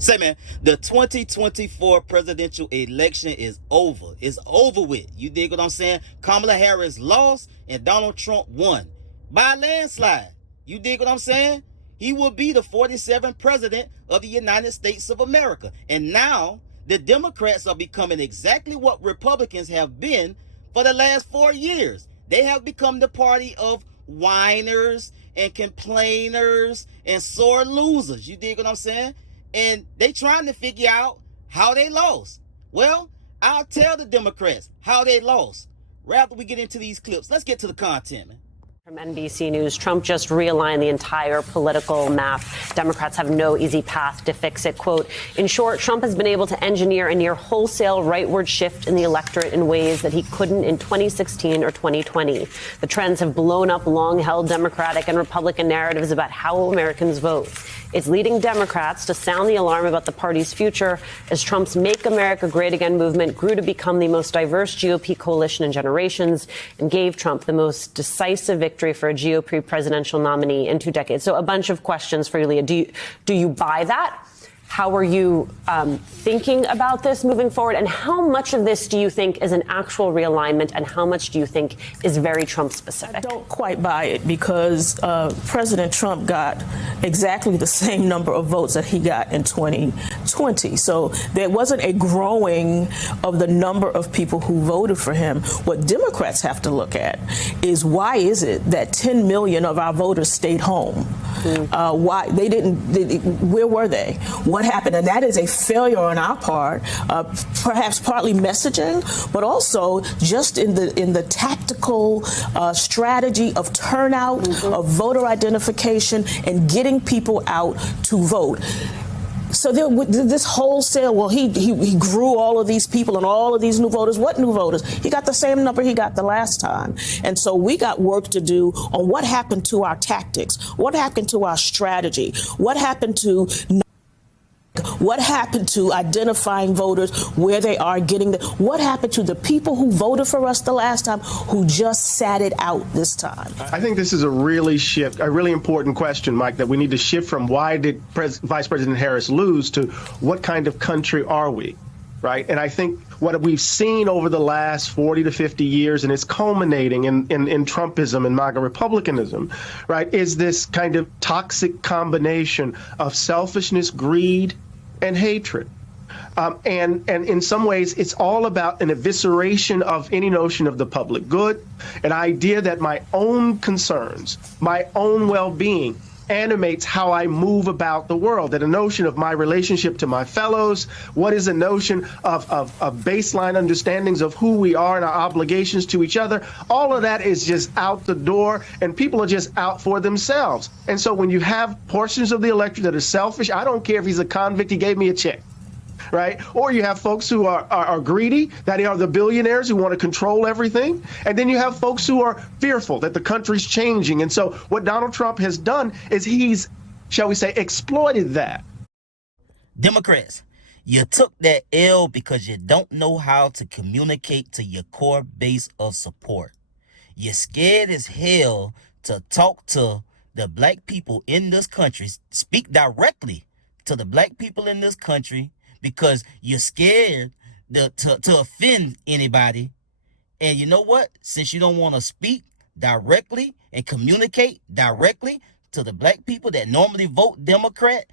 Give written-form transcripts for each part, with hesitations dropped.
Say, man, the 2024 presidential election is over. It's over with. You dig what I'm saying? Kamala Harris lost and Donald Trump won by a landslide. You dig what I'm saying? He will be the 47th president of the United States of America. And now the Democrats are becoming exactly what Republicans have been for the last 4 years. They have become the party of whiners and complainers and sore losers. You dig what I'm saying? And they trying to figure out how they lost. Well, I'll tell the Democrats how they lost. Right after we get into these clips, let's get to the content, man. From NBC News, Trump just realigned the entire political map. Democrats have no easy path to fix it. Quote, in short, Trump has been able to engineer a near wholesale rightward shift in the electorate in ways that he couldn't in 2016 or 2020. The trends have blown up long-held Democratic and Republican narratives about how Americans vote. It's leading Democrats to sound the alarm about the party's future as Trump's Make America Great Again movement grew to become the most diverse GOP coalition in generations and gave Trump the most decisive victory for a GOP presidential nominee in 2 decades. So a bunch of questions for you, Leah. Do you buy that? How are you thinking about this moving forward? And how much of this do you think is an actual realignment and how much do you think is very Trump specific? I don't quite buy it because President Trump got exactly the same number of votes that he got in 2020. So there wasn't a growing of the number of people who voted for him. What Democrats have to look at is why is it that 10 million of our voters stayed home? Why they didn't? Where were they? What happened? And that is a failure on our part, perhaps partly messaging, but also just in the tactical strategy of turnout, of voter identification, and getting people out to vote. So this wholesale, well, he grew all of these people and all of these new voters. What new voters? He got the same number he got the last time. And so we got work to do on what happened to our tactics, what happened to our strategy, what happened to identifying voters where they are getting what happened to the people who voted for us the last time who just sat it out this time? I think this is a really important question, Mike, that we need to shift from why did Vice President Harris lose to what kind of country are we, right? And I think what we've seen over the last 40 to 50 years, and it's culminating in Trumpism and MAGA Republicanism, right, is this kind of toxic combination of selfishness, greed, and hatred. And in some ways, it's all about an evisceration of any notion of the public good, an idea that my own concerns, my own well-being animates how I move about the world, that a notion of my relationship to my fellows, what is a notion of baseline understandings of who we are and our obligations to each other, all of that is just out the door, and people are just out for themselves. And so when you have portions of the electorate that are selfish, I don't care if he's a convict, he gave me a check. Right? Or you have folks who are greedy, that are the billionaires who want to control everything. And then you have folks who are fearful that the country's changing. And so what Donald Trump has done is he's, shall we say, exploited that. Democrats, you took that L because you don't know how to communicate to your core base of support. You're scared as hell to talk to the black people in this country, speak directly to the black people in this country, because you're scared to offend anybody. And you know what? Since you don't want to speak directly and communicate directly to the black people that normally vote Democrat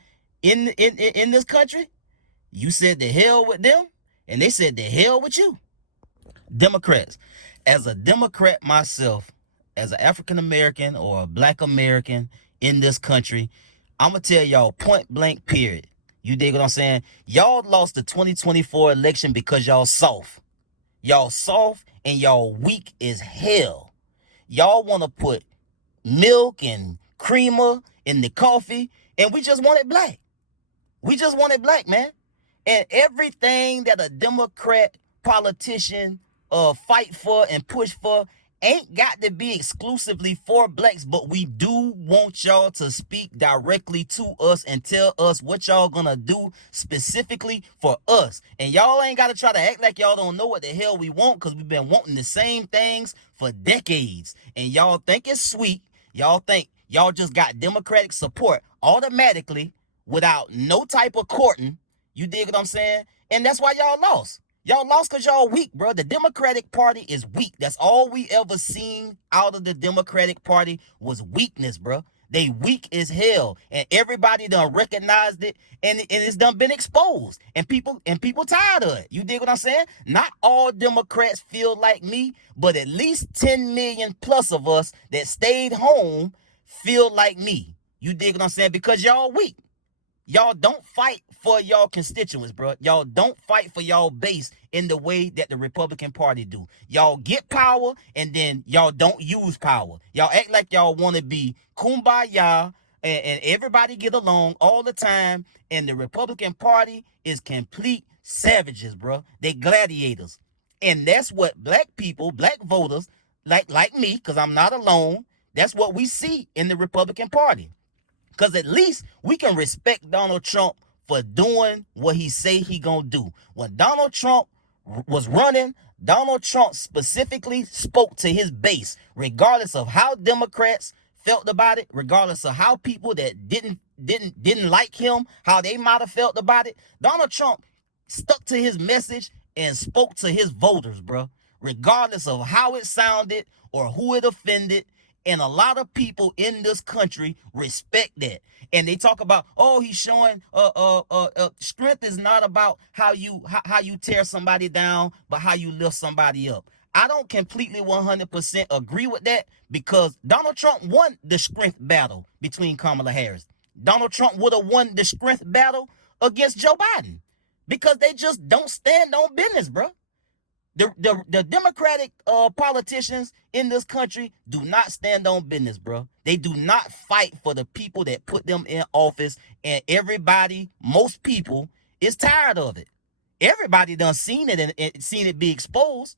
in this country, you said the hell with them, and they said the hell with you. Democrats, as a Democrat myself, as an African American or a black American in this country, I'm going to tell y'all point blank period. You dig what I'm saying? Y'all lost the 2024 election because y'all soft. Y'all soft and y'all weak as hell. Y'all want to put milk and creamer in the coffee, and we just want it black. We just want it black, man. And everything that a Democrat politician fight for and push for ain't got to be exclusively for blacks, but we do want y'all to speak directly to us and tell us what y'all gonna do specifically for us. And y'all ain't gotta try to act like y'all don't know what the hell we want, because we've been wanting the same things for decades. And y'all think it's sweet. Y'all think y'all just got Democratic support automatically without no type of courting. You dig what I'm saying? And that's why y'all lost. Y'all lost because y'all weak, bro. The Democratic Party is weak. That's all we ever seen out of the Democratic Party was weakness, bro. They weak as hell. And everybody done recognized it, and it's done been exposed. And people tired of it. You dig what I'm saying? Not all Democrats feel like me, but at least 10 million plus of us that stayed home feel like me. You dig what I'm saying? Because y'all weak. Y'all don't fight for y'all constituents, bro. Y'all don't fight for y'all base in the way that the Republican Party do. Y'all get power and then y'all don't use power. Y'all act like y'all want to be kumbaya and everybody get along all the time. And the Republican Party is complete savages, bro. They gladiators. And that's what black people, black voters, like me, because I'm not alone, that's what we see in the Republican Party. Because at least we can respect Donald Trump for doing what he say he gonna do. When Donald Trump was running, Donald Trump specifically spoke to his base, regardless of how Democrats felt about it, regardless of how people that didn't like him, how they might have felt about it. Donald Trump stuck to his message and spoke to his voters, bro, regardless of how it sounded or who it offended. And a lot of people in this country respect that. And they talk about, oh, he's showing strength is not about how you tear somebody down, but how you lift somebody up. I don't completely 100% agree with that, because Donald Trump won the strength battle between Kamala Harris. Donald Trump would have won the strength battle against Joe Biden, because they just don't stand on business, bro. The Democratic politicians in this country do not stand on business, bro. They do not fight for the people that put them in office, and everybody, most people, is tired of it. Everybody done seen it and seen it be exposed.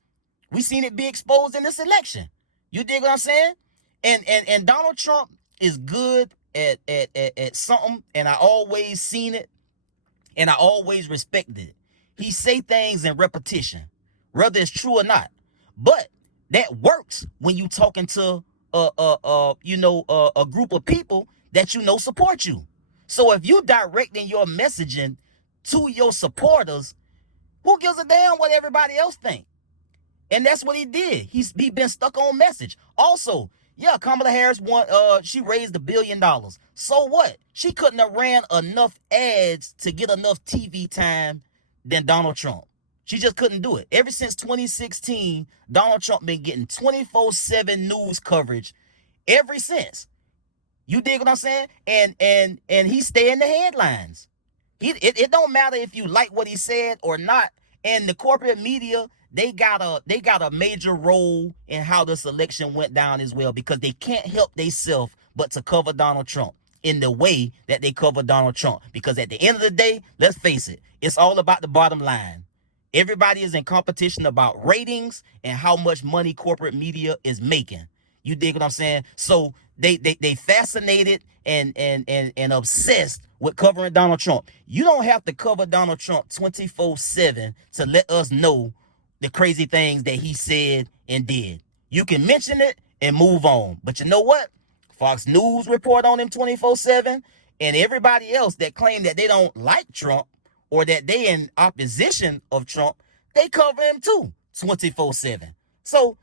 We seen it be exposed in this election. You dig what I'm saying? And Donald Trump is good at something, and I always seen it, and I always respected it. He say things in repetition, whether it's true or not. But that works when you talking to a group of people that support you. So if you directing your messaging to your supporters, who gives a damn what everybody else think? And that's what he did. He been stuck on message. Also, yeah, Kamala Harris won. She raised $1 billion. So what? She couldn't have ran enough ads to get enough TV time than Donald Trump. She just couldn't do it. Ever since 2016, Donald Trump been getting 24/7 news coverage ever since. You dig what I'm saying? And he stay in the headlines. It don't matter if you like what he said or not. And the corporate media, they got a major role in how this election went down as well, because they can't help themselves but to cover Donald Trump in the way that they cover Donald Trump. Because at the end of the day, let's face it, it's all about the bottom line. Everybody is in competition about ratings and how much money corporate media is making. You dig what I'm saying? So they fascinated and obsessed with covering Donald Trump. You don't have to cover Donald Trump 24/7 to let us know the crazy things that he said and did. You can mention it and move on. But you know what? Fox News report on him 24/7, and everybody else that claim that they don't like Trump or that they in opposition of Trump, they cover him too 24/7. So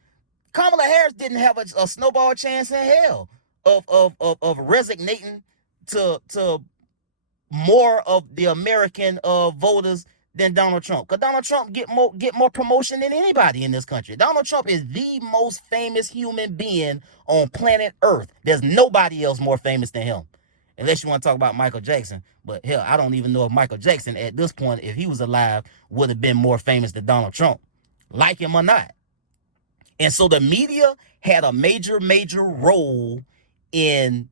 Kamala Harris didn't have a snowball chance in hell of resignating to more of the American voters than Donald Trump. Because Donald Trump get more promotion than anybody in this country. Donald Trump is the most famous human being on planet Earth. There's nobody else more famous than him. Unless you want to talk about Michael Jackson. But hell, I don't even know if Michael Jackson at this point, if he was alive, would have been more famous than Donald Trump. Like him or not. And so the media had a major role in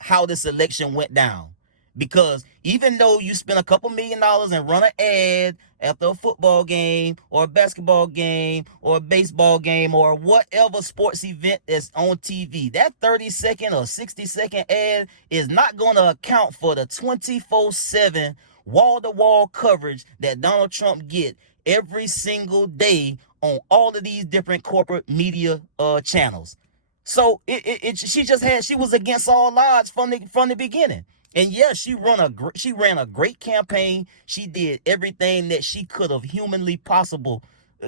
how this election went down. Because even though you spend a couple $1 million and run an ad after a football game or a basketball game or a baseball game or whatever sports event that's on TV, that 30-second or 60-second ad is not going to account for the 24/7 wall-to-wall coverage that Donald Trump get every single day on all of these different corporate media channels. So she was against all odds from the beginning. And yeah, she ran a great campaign. She did everything that she could have humanly possible.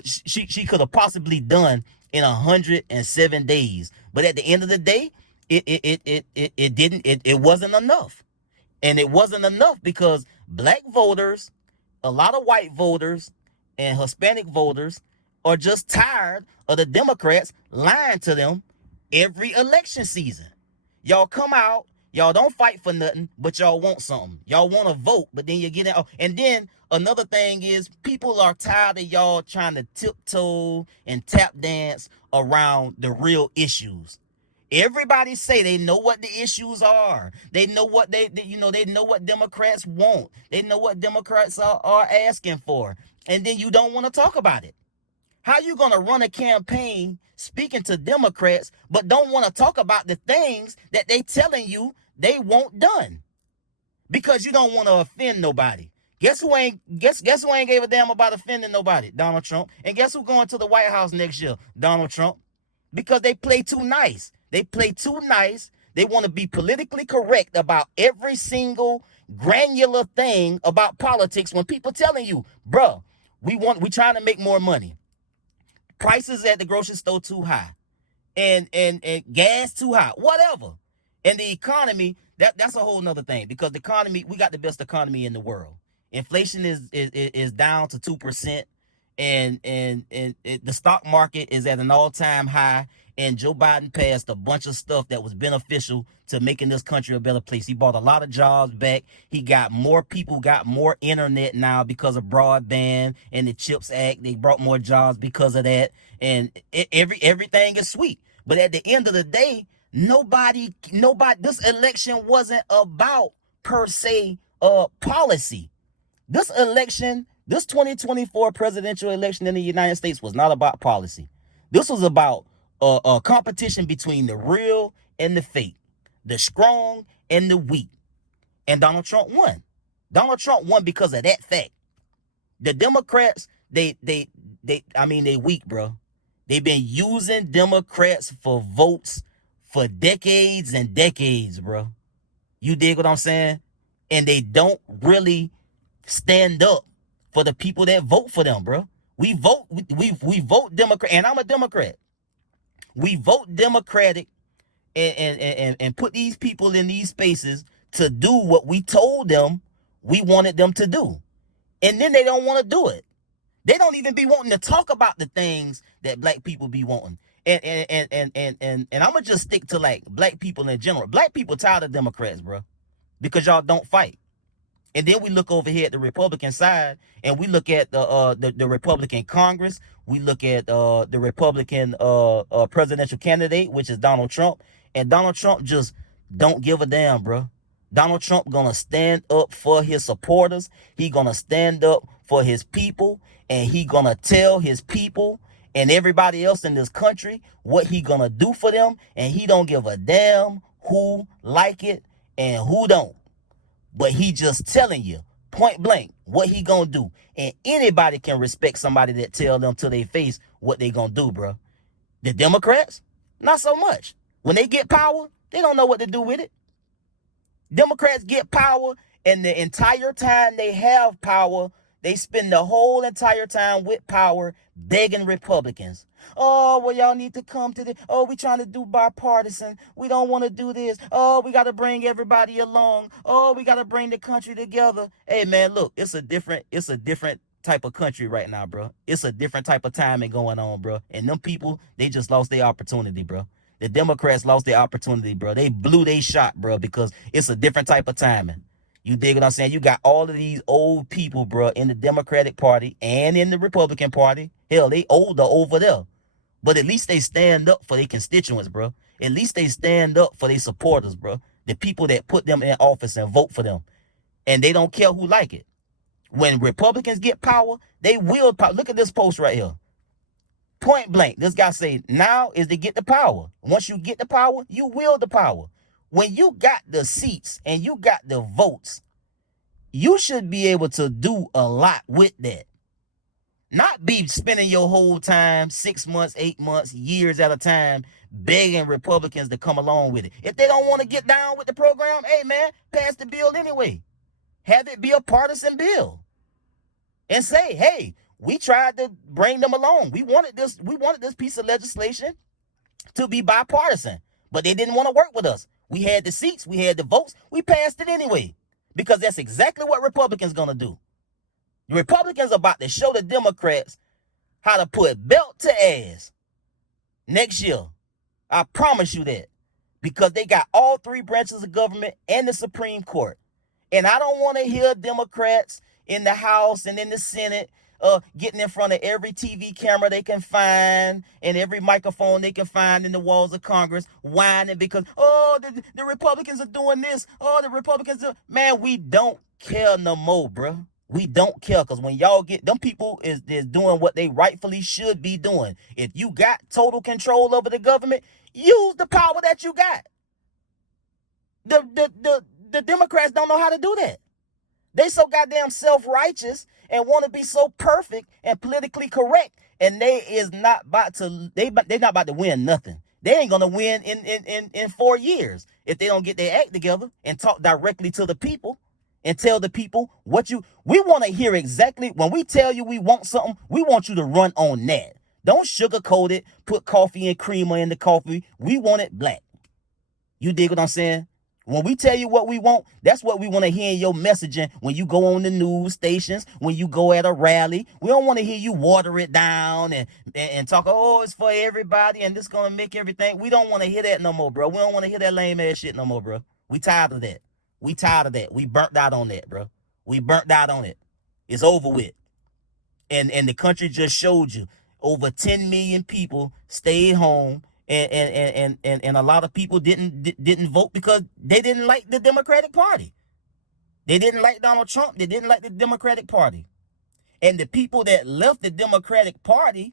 She could have possibly done in 107 days. But at the end of the day, it didn't it wasn't enough. And it wasn't enough because black voters, a lot of white voters, and Hispanic voters are just tired of the Democrats lying to them every election season. Y'all come out, y'all don't fight for nothing, but y'all want something. Y'all want to vote, but then you get it. And then another thing is people are tired of y'all trying to tiptoe and tap dance around the real issues. Everybody say they know what the issues are. They know what they know what Democrats want. They know what Democrats are asking for. And then you don't want to talk about it. How you going to run a campaign speaking to Democrats, but don't want to talk about the things that they telling you they want done? Because you don't want to offend nobody. Guess who ain't gave a damn about offending nobody? Donald Trump. And guess who going to the White House next year? Donald Trump. Because they play too nice. They play too nice. They want to be politically correct about every single granular thing about politics when people telling you, bruh, we trying to make more money. Prices at the grocery store too high. And gas too high. Whatever. And the economy, that's a whole nother thing. Because the economy, we got the best economy in the world. Inflation is down to 2%. And the stock market is at an all-time high, and Joe Biden passed a bunch of stuff that was beneficial to making this country a better place. He brought a lot of jobs back. He got more people, got more internet now because of broadband and the CHIPS Act. They brought more jobs because of that, and everything is sweet. But at the end of the day, nobody, this election wasn't about per se policy. This election, this 2024 presidential election in the United States was not about policy. This was about a competition between the real and the fake, the strong and the weak. And Donald Trump won. Donald Trump won because of that fact. The Democrats, they weak, bro. They've been using Democrats for votes for decades and decades, bro. You dig what I'm saying? And they don't really stand up for the people that vote for them, bro. We vote Democrat, and I'm a Democrat. We vote Democratic and put these people in these spaces to do what we told them we wanted them to do. And then they don't want to do it. They don't even be wanting to talk about the things that black people be wanting. And I'm gonna just stick to like black people in general. Black people tired of Democrats, bro, because y'all don't fight. And then we look over here at the Republican side, and we look at the Republican Congress. We look at the Republican presidential candidate, which is Donald Trump. And Donald Trump just don't give a damn, bro. Donald Trump gonna stand up for his supporters. He gonna stand up for his people, and he gonna tell his people and everybody else in this country what he gonna do for them. And he don't give a damn who like it and who don't. But he just telling you point blank what he gonna do. And anybody can respect somebody that tell them to their face what they gonna do, bro. The Democrats, not so much. When they get power, they don't know what to do with it. Democrats get power, and the entire time they have power, they spend the whole entire time with power begging Republicans. Oh, well, y'all need to come to the, oh, we trying to do bipartisan. We don't want to do this. Oh, we got to bring everybody along. Oh, we got to bring the country together. Hey, man, look, it's a different type of country right now, bro. It's a different type of timing going on, bro. And them people, they just lost their opportunity, bro. The Democrats lost their opportunity, bro. They blew their shot, bro, because it's a different type of timing. You dig what I'm saying? You got all of these old people, bro, in the Democratic Party and in the Republican Party. Hell, they older over there. But at least they stand up for their constituents, bro. At least they stand up for their supporters, bro. The people that put them in office and vote for them. And they don't care who like it. When Republicans get power, they will power. Look at this post right here. Point blank, this guy say, now is to get the power. Once you get the power, you wield the power. When you got the seats and you got the votes, you should be able to do a lot with that. Not be spending your whole time, 6 months, 8 months, years at a time, begging Republicans to come along with it. If they don't want to get down with the program, hey man, pass the bill anyway. Have it be a partisan bill. And say, hey, we tried to bring them along. We wanted this piece of legislation to be bipartisan, but they didn't want to work with us. We had the seats, we had the votes, we passed it anyway. Because that's exactly what Republicans gonna do. The Republicans are about to show the Democrats how to put belt to ass next year. I promise you that. Because they got all three branches of government and the Supreme Court. And I don't want to hear Democrats in the House and in the Senate getting in front of every TV camera they can find and every microphone they can find in the walls of Congress whining because, oh, the Republicans are doing this. Oh, the Republicans are... Man, we don't care no more, bro. We don't care, because when y'all get... Them people is doing what they rightfully should be doing. If you got total control over the government, use the power that you got. The Democrats don't know how to do that. They so goddamn self-righteous and want to be so perfect and politically correct, and they're not about to win nothing. They ain't gonna win in 4 years if they don't get their act together and talk directly to the people and tell the people we want to hear exactly. When we tell you we want something, we want you to run on that. Don't sugarcoat it, put coffee and creamer in the coffee. We want it black. You dig what I'm saying? When we tell you what we want, that's what we want to hear in your messaging when you go on the news stations, when you go at a rally. We don't want to hear you water it down and talk, oh, it's for everybody and this going to make everything. We don't want to hear that no more, bro. We don't want to hear that lame ass shit no more, bro. We tired of that. We tired of that. We burnt out on that, bro. We burnt out on it. It's over with. And the country just showed you over 10 million people stayed home. And a lot of people didn't vote because they didn't like the Democratic Party. They didn't like Donald Trump. They didn't like the Democratic Party. And the people that left the Democratic Party,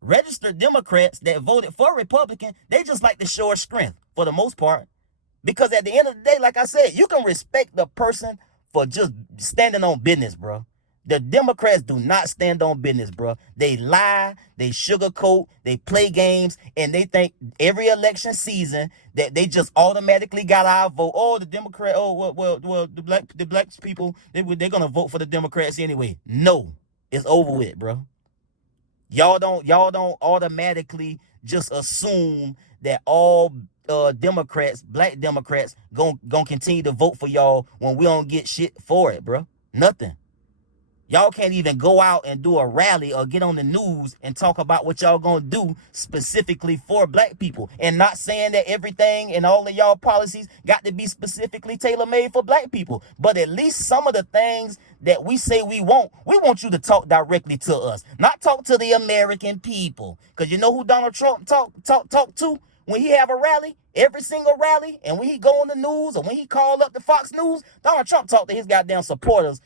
registered Democrats that voted for Republican, they just like to show strength for the most part. Because at the end of the day, like I said, you can respect the person for just standing on business, bro. The Democrats do not stand on business, bro. They lie, they sugarcoat, they play games, and they think every election season that they just automatically got our vote. Oh, the Democrat, the black people, they're gonna vote for the Democrats anyway. No, it's over with, bro. Y'all don't automatically just assume that all Democrats, black Democrats, gonna continue to vote for y'all when we don't get shit for it, bro. Nothing. Y'all can't even go out and do a rally or get on the news and talk about what y'all gonna do specifically for black people. And not saying that everything and all of y'all policies got to be specifically tailor-made for black people. But at least some of the things that we say we want you to talk directly to us. Not talk to the American people. Because you know who Donald Trump talk to when he have a rally? Every single rally. And when he go on the news or when he call up the Fox News, Donald Trump talk to his goddamn supporters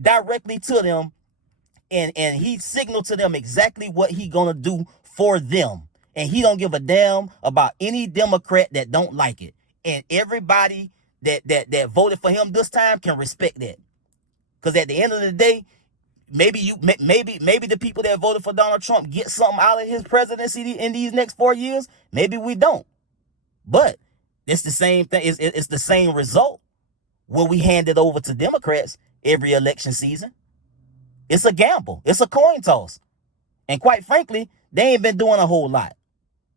directly to them, and he signaled to them exactly what he gonna do for them, and he don't give a damn about any Democrat that don't like it. And everybody that voted for him this time can respect that, because at the end of the day, maybe the people that voted for Donald Trump get something out of his presidency in these next 4 years. Maybe we don't, but it's the same thing. It's the same result when we hand it over to Democrats every election season. It's a gamble. It's a coin toss. And quite frankly, they ain't been doing a whole lot.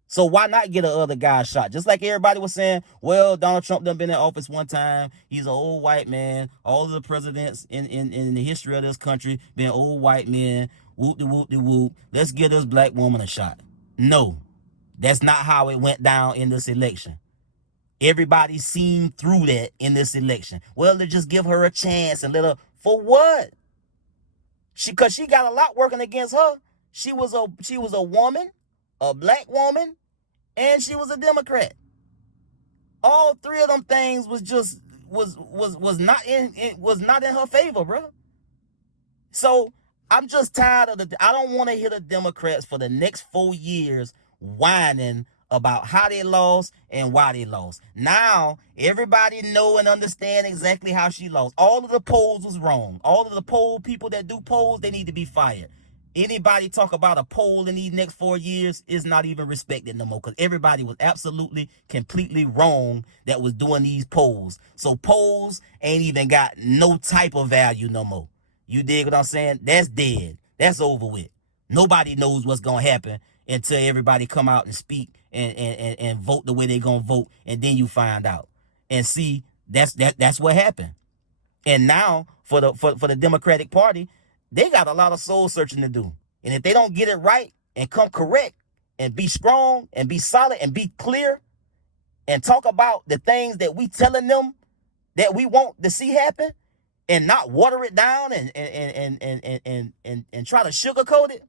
So why not get a other guy shot? Just like everybody was saying, well, Donald Trump done been in office one time. He's an old white man. All of the presidents in the history of this country been old white men. Whoop-de-whoop-de-whoop. Let's give this black woman a shot. No, that's not how it went down in this election. Everybody seen through that in this election. Well, let's just give her a chance and let her... For what? Because she got a lot working against her. She was a woman, a black woman, and she was a Democrat. All three of them things was not in her favor, bro. So I'm just tired of I don't want to hear the Democrats for the next 4 years whining about how they lost and why they lost. Now, everybody know and understand exactly how she lost. All of the polls was wrong. All of the poll people that do polls, they need to be fired. Anybody talk about a poll in these next 4 years is not even respected no more, because everybody was absolutely, completely wrong that was doing these polls. So polls ain't even got no type of value no more. You dig what I'm saying? That's dead. That's over with. Nobody knows what's going to happen until everybody come out and speak and vote the way they going to vote, and then you find out. And see, that's what happened. And now for the Democratic Party, they got a lot of soul searching to do. And if they don't get it right and come correct and be strong and be solid and be clear and talk about the things that we telling them that we want to see happen, and not water it down and try to sugarcoat it,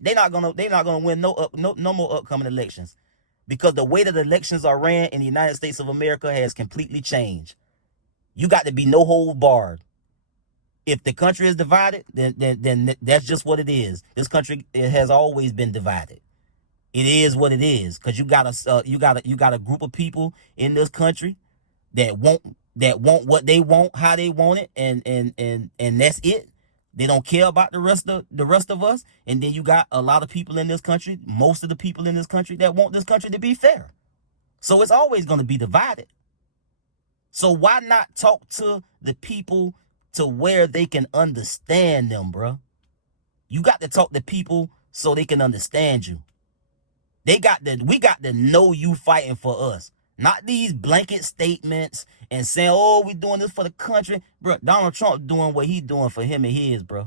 they're not gonna win no more upcoming elections. Because the way that elections are ran in the United States of America has completely changed. You got to be no hold barred. If the country is divided, then that's just what it is. This country, it has always been divided. It is what it is, because you got a group of people in this country that want what they want, how they want it, and that's it. They don't care about the rest of us. And then you got a lot of people in this country, most of the people in this country, that want this country to be fair. So it's always going to be divided. So why not talk to the people to where they can understand them, bro? You got to talk to people so they can understand you. We got to know you fighting for us. Not these blanket statements and saying, oh, we doing this for the country. Bro, Donald Trump doing what he doing for him and his, bro.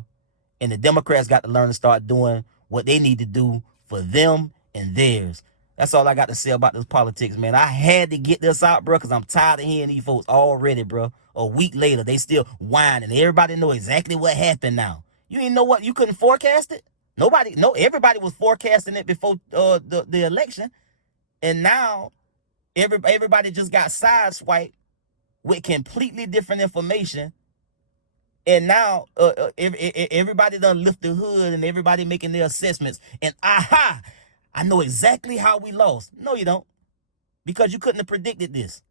And the Democrats got to learn to start doing what they need to do for them and theirs. That's all I got to say about this politics, man. I had to get this out, bro, because I'm tired of hearing these folks already, bro. A week later, they still whining. Everybody know exactly what happened now. You didn't know what? You couldn't forecast it? Everybody was forecasting it before the election. And now everybody just got sideswiped with completely different information. And now everybody done lift the hood and everybody making their assessments. And I know exactly how we lost. No, you don't. Because you couldn't have predicted this.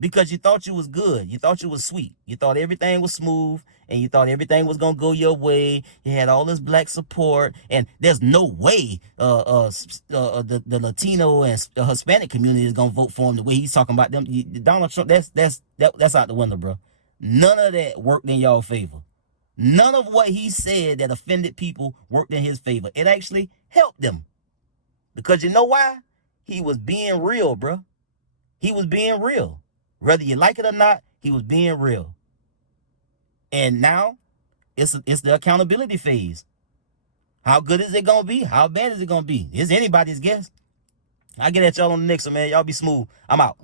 Because you thought you was good. You thought you was sweet. You thought everything was smooth. And you thought everything was going to go your way. You had all this black support. And there's no way the Latino and Hispanic community is going to vote for him the way he's talking about them. Donald Trump, that's out the window, bro. None of that worked in y'all favor. None of what he said that offended people worked in his favor. It actually helped them. Because you know why? He was being real, bro. He was being real. Whether you like it or not, he was being real. And now, it's the accountability phase. How good is it going to be? How bad is it going to be? It's anybody's guess. I'll get at y'all on the next one, man. Y'all be smooth. I'm out.